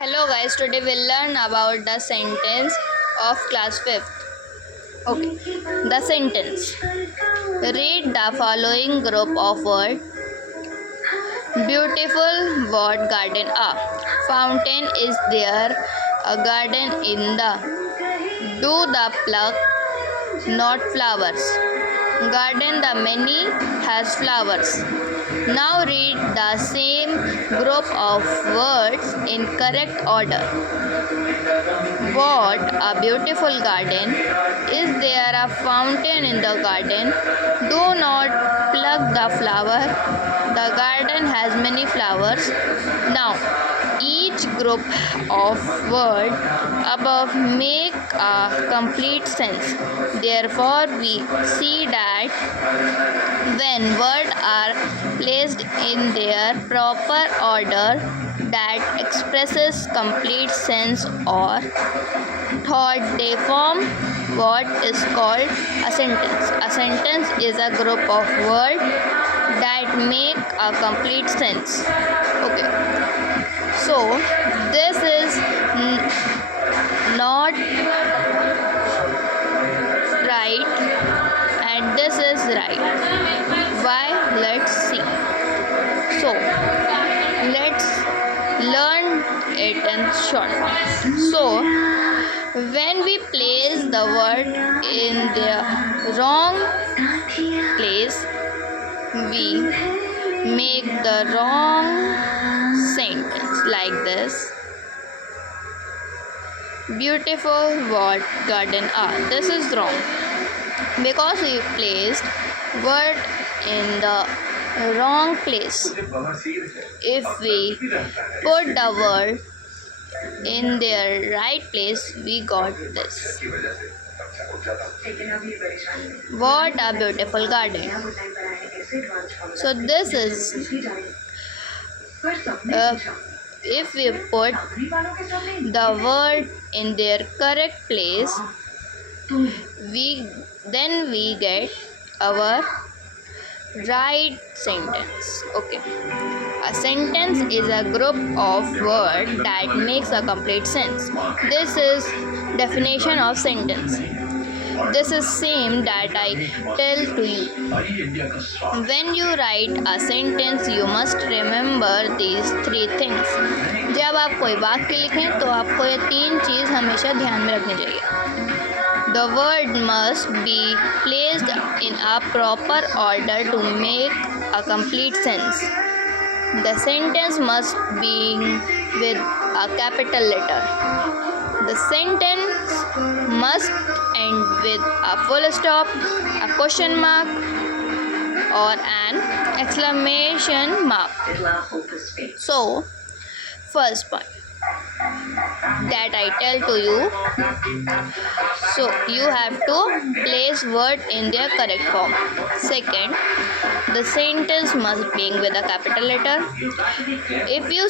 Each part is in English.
Hello guys, today we'll learn about the sentence of class 5th. Okay, the sentence. Read the following group of words. Beautiful what garden a. Fountain is there, a garden in the. Do the pluck, not flowers. Garden the many has flowers. Now read the same group of words in correct order. What a beautiful garden. Is there a fountain in the garden? Do not pluck the flower. The garden has many flowers. Now, each group of words above make a complete sense. Therefore, we see that when words are placed in their proper order, that expresses complete sense or thought, they form what is called a sentence. A sentence is a group of words that make a complete sense. Okay, so this is not right and this is right. Why? Let's see. So let's learn it in short. So when we place the word in the wrong place, we make the wrong sentence like this. Beautiful what garden are. This is wrong because we placed word in the wrong place. If we put the word in their right place, we got this. What a beautiful garden. So this is if we put the word in their correct place, we get our right sentence. Okay, a sentence is a group of words that makes a complete sense. This is definition of sentence. This is same that I tell to you. When you write a sentence, you must remember these three things. जब आप कोई वाक्य लिखें तो आपको ये तीन चीज़ हमेशा ध्यान में रखनी चाहिए. The word must be placed in a proper order to make a complete sense. The sentence must begin with a capital letter. The sentence must end with a full stop, a question mark, or an exclamation mark. So, first point that I tell to you. So you have to place word in their correct form. Second, the sentence must begin with a capital letter. If you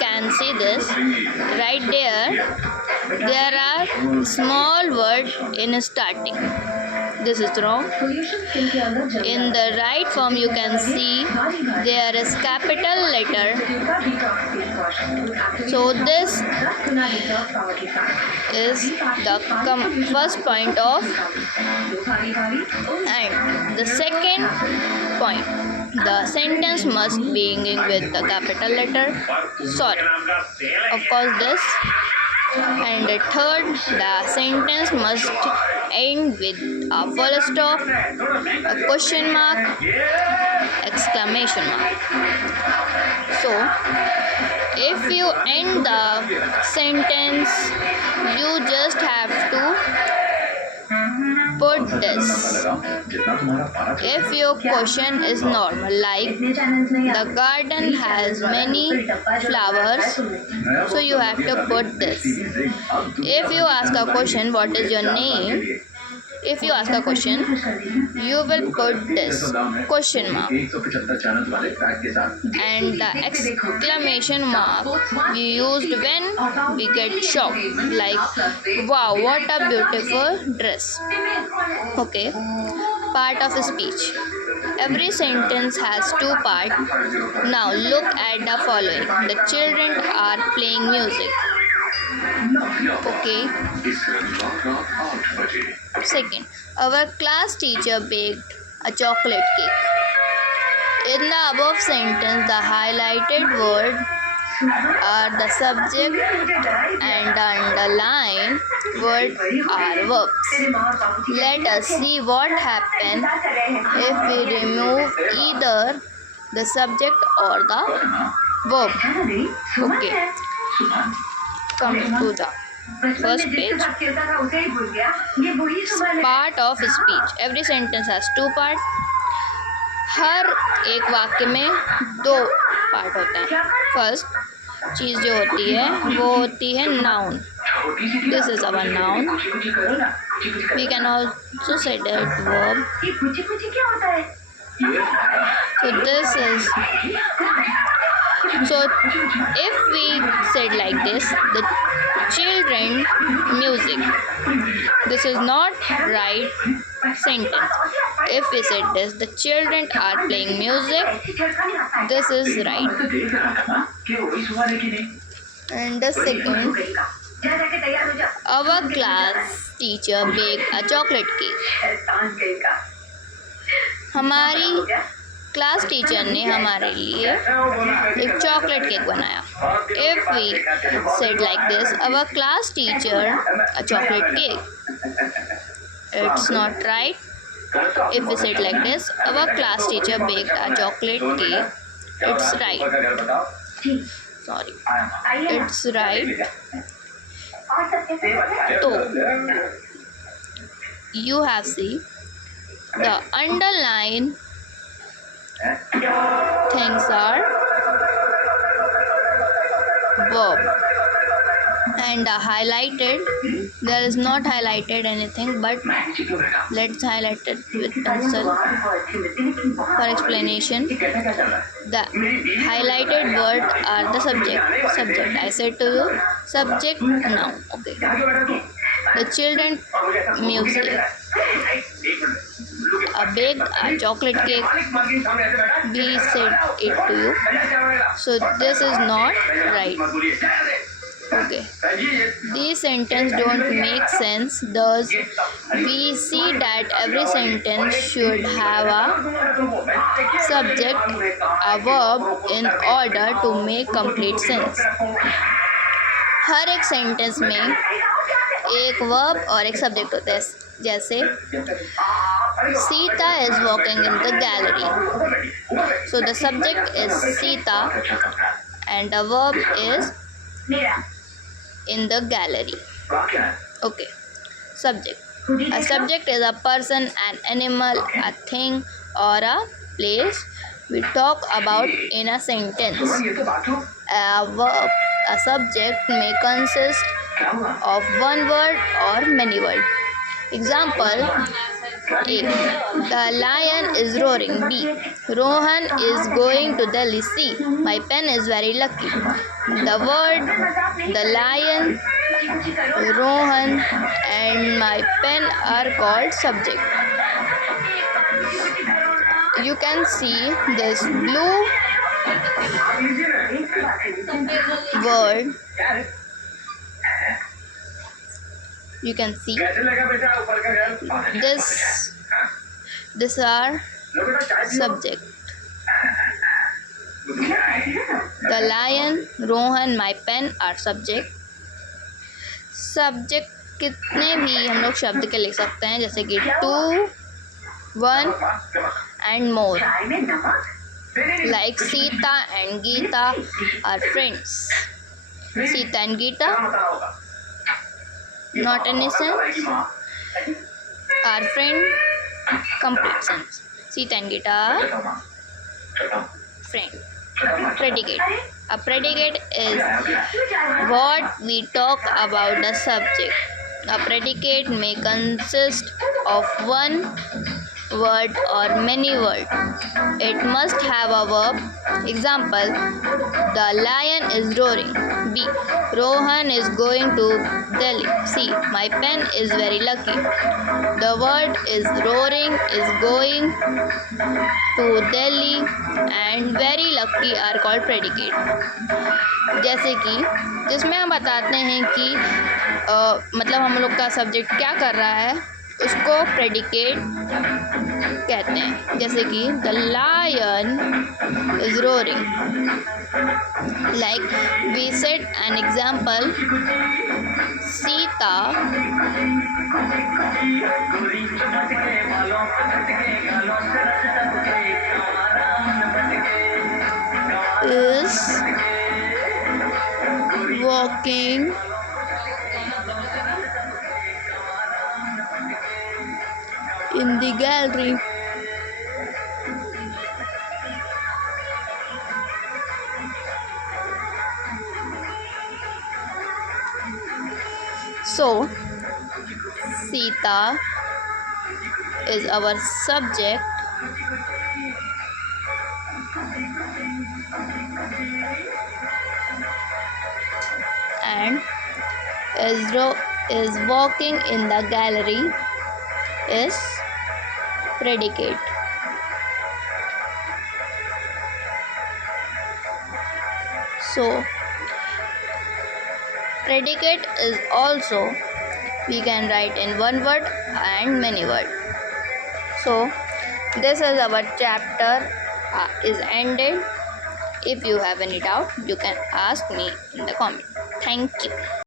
can see this right there. There are small word in starting. This is wrong. In the right form you can see there is capital letter. So this is the first point of, and the second point, the sentence must begin with the capital letter. Sorry, of course this. And the third, the sentence must end with a full stop, a question mark, exclamation mark. So, if you end the sentence, you just have to put this. If your question is normal, like the garden has many flowers, so you have to put this. If you ask a question, what is your name? If you ask a question, you will put this question mark, and the exclamation mark we used when we get shocked, like wow, what a beautiful dress. Okay, part of speech. Every sentence has two parts. Now look at the following. The children are playing music. Okay. Second, our class teacher baked a chocolate cake. In the above sentence, the highlighted word are the subject and the underlined word are verbs. Let us see what happens if we remove either the subject or the verb. Okay, come to the first page. Part of speech. Every sentence has two parts. हर एक वाक्य में दो part होते हैं. First चीज़ जो होती है वो होती है noun. This is our noun. We can also say that verb. So this is, so if we said like this, the children music, this is not right sentence. If we said this, the children are playing music, this is right. And the second, our class teacher baked a chocolate cake. हमारी class teacher ने हमारे लिए एक chocolate cake बनाया. If we said like this, our class teacher a chocolate cake, it's not right. If we said like this, our class teacher baked a chocolate cake, it's right. Sorry, it's right. तो you have see the underlined things are verb, and the highlighted, there is not highlighted anything, but let's highlight it with pencil for explanation. The highlighted word are the subject. I said to you, subject, noun. Okay. The children music. Baked a chocolate cake, we said it to you, so this is not right. Okay, these sentences don't make sense. Thus we see that every sentence should have a subject, a verb in order to make complete sense. हर एक sentence में एक verb और एक subject होता है. जैसे Sita is walking in the gallery, so the subject is Sita and the verb is in the gallery. Okay, subject. A subject is a person, an animal, a thing, or a place we talk about in a sentence. A verb, a subject may consist of one word or many words. Example A. The lion is roaring. B. Rohan is going to Delhi. C. My pen is very lucky. The word, the lion, Rohan, and my pen are called subject. You can see this blue word. You can see this are subject. The lion, Rohan, my pen are subject. Subject कितने भी हम लोग शब्द के लिख सकते हैं, जैसे कि 2, 1 and more. Like Sita and Geeta are friends. Sita and Geeta, not any sense. Our friend, complete sense. Sita and Geeta are friend. Predicate. A predicate is what we talk about the subject. A predicate may consist of one word or many words. It must have a verb. Example, the lion is roaring. B. Rohan is going to Delhi. C. My pen is very lucky. The word is roaring is going to Delhi and very lucky are called predicate. जैसे कि जिसमें हम बताते हैं कि मतलब हम लोग का सब्जेक्ट क्या कर रहा है उसको प्रेडिकेट कहते हैं. जैसे कि the lion is roaring. Like we set an example, Sita is walking in the gallery. So, Sita is our subject and is walking in the gallery is predicate. So, predicate is also we can write in one word and many words. So, this is our chapter is ended. If you have any doubt, you can ask me in the comment. Thank you.